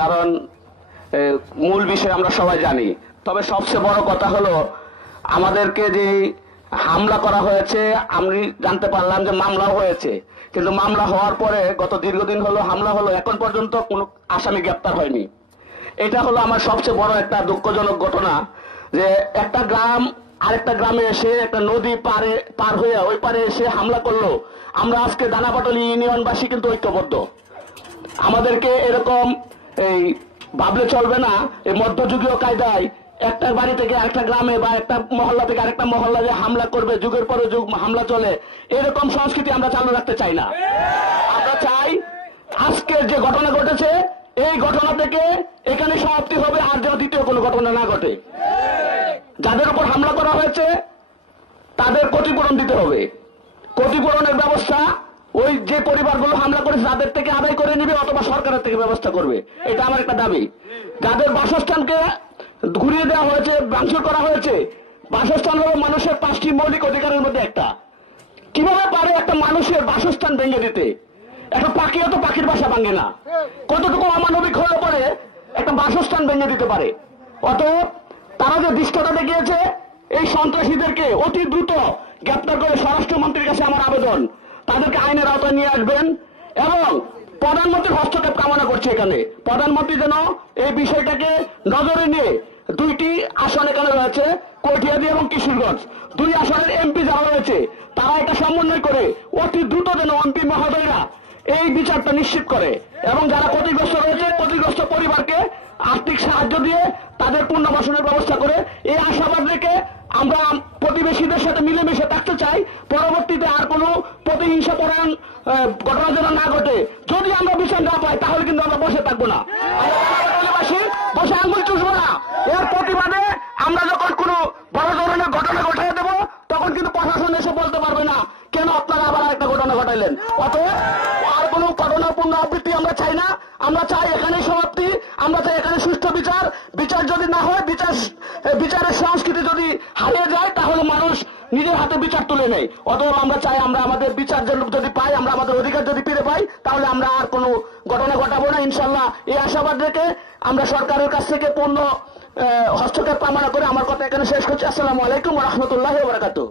কারণ মূল বিষয় আমরা সবাই জানি। তবে সবচেয়ে বড় কথা হলো আমাদেরকে যে হামলা করা হয়েছে, আমি জানতে পারলাম যে মামলাও হয়েছে, কিন্তু মামলা হওয়ার পরে গত দীর্ঘদিন হলো হামলা হলো, এখন পর্যন্ত কোনো আসামি গ্রেপ্তার হয়নি। এটা হলো আমার সবচেয়ে বড় একটা দুঃখজনক ঘটনা, যে একটা গ্রাম আরেকটা গ্রামে এসে একটা নদী পার হয়ে ওই পারে এসে হামলা করলো। আমরা আজকে দানাপাটলি ইউনিয়নবাসী কিন্তু ঐক্যবদ্ধ। আমাদেরকে এরকম এই ভাবলে চলবে না, এই মধ্যযুগীয় কায়দায় একটা বাড়ি থেকে আরেকটা গ্রামে বা একটা মহল্লা থেকে আরেকটা মহল্লা যে হামলা করবে, যুগের পরে যুগ হামলা চলে, এরকম সংস্কৃতি আমরা চালু রাখতে চাই না। আমরা চাই আজকের যে ঘটনা ঘটেছে এই ঘটনা থেকে এখানে সমাপ্তি হবে, আর যেন দ্বিতীয় কোনো ঘটনা না ঘটে। যাদের উপর হামলা করা হয়েছে তাদের ক্ষতিপূরণ দিতে হবে। ক্ষতিপূরণের ব্যবস্থা ওই যে পরিবারগুলো হামলা করেছে তাদের থেকে আদায় করে নিবে, অথবা সরকারের থেকে ব্যবস্থা করবে। এটা আমার একটা দাবি। যাদের বাসস্থানকে ঘুরিয়ে দেওয়া হয়েছে, ভাঙচুর করা হয়েছে, বাসস্থান হলো মানুষের 5টি মৌলিক অধিকারের মধ্যে একটা। কিভাবে পারে একটা মানুষের বাসস্থান ভেঙে দিতে? একটা পাখিও তো পাখির বাসা ভাঙে না, কতটুকু অমানবিক হলে পরে একটা বাসস্থান ভেঙে দিতে পারে। অতএব তারা যে দৃষ্টতা দেখিয়েছে, এই সন্ত্রাসীদেরকে অতি দ্রুত গ্রেপ্তার করে স্বরাষ্ট্রমন্ত্রীর কাছে আমার আবেদন, তাদেরকে আইনের আওতায় নিয়ে আসবেন। এবং প্রধানমন্ত্রীর হস্তক্ষেপ কামনা করছে। এখানে প্রধানমন্ত্রী যেন এই বিষয়টাকে নজরে নিয়ে 2টি আসন এখানে রয়েছে, কটিয়াদি এবং কিশোরগঞ্জ, 2 আসনের এমপি যারা রয়েছে তারা এটা সমন্বয় করে অতি দ্রুত যেন এমপি মহোদয়রা এই বিচারটা নিশ্চিত করে, এবং যারা ক্ষতিগ্রস্ত রয়েছে ক্ষতিগ্রস্ত পরিবারকে আর্থিক সাহায্য দিয়ে তাদের পুনর্বাসনের ব্যবস্থা করে। এই আশাবাদ রেখে আমরা প্রতিবেশীদের সাথে মিলেমিশে থাকতে চাই। পরবর্তীতে আর কোনো প্রতিহিংসা পরায়ণ ঘটনা যেন না ঘটে। যদি আমরা বিচার না পাই তাহলে কিন্তু আমরা বসে থাকবো না, বসে আঙুল চুষবো না। এর প্রতিবাদে আমরা যখন কোনো বড় ধরনের ঘটনা ঘটাই দেবো, তখন কিন্তু প্রশাসন এসে বলতে পারবে না কেন আপনারা আবার একটা ঘটনা ঘটাইলেন। অতএব আর কোনো ঘটনার পুনরাবৃত্তি আমরা চাই না। আমরা চাই এখানে সমাপ্তি। আমরা চাই এখানে সুষ্ঠু বিচার। বিচার যদি না হয়, বিচারের সংস্কৃতি যদি হারিয়ে যায়, তাহলে মানুষ নিজের হাতে বিচার তুলে নেয়। অতএব আমরা চাই আমরা আমাদের বিচার যদি পাই, আমরা আমাদের অধিকার যদি ফিরে পাই, তাহলে আমরা আর কোনো ঘটনা ঘটাবো না ইনশাল্লাহ। এই আশাবাদ রেখে আমরা সরকারের কাছ থেকে পূর্ণ হস্তক্ষেপ কামনা করে আমার কথা এখানে শেষ করছি। আসসালামু আলাইকুম ওয়া রাহমাতুল্লাহি ওয়া বারাকাতুহু।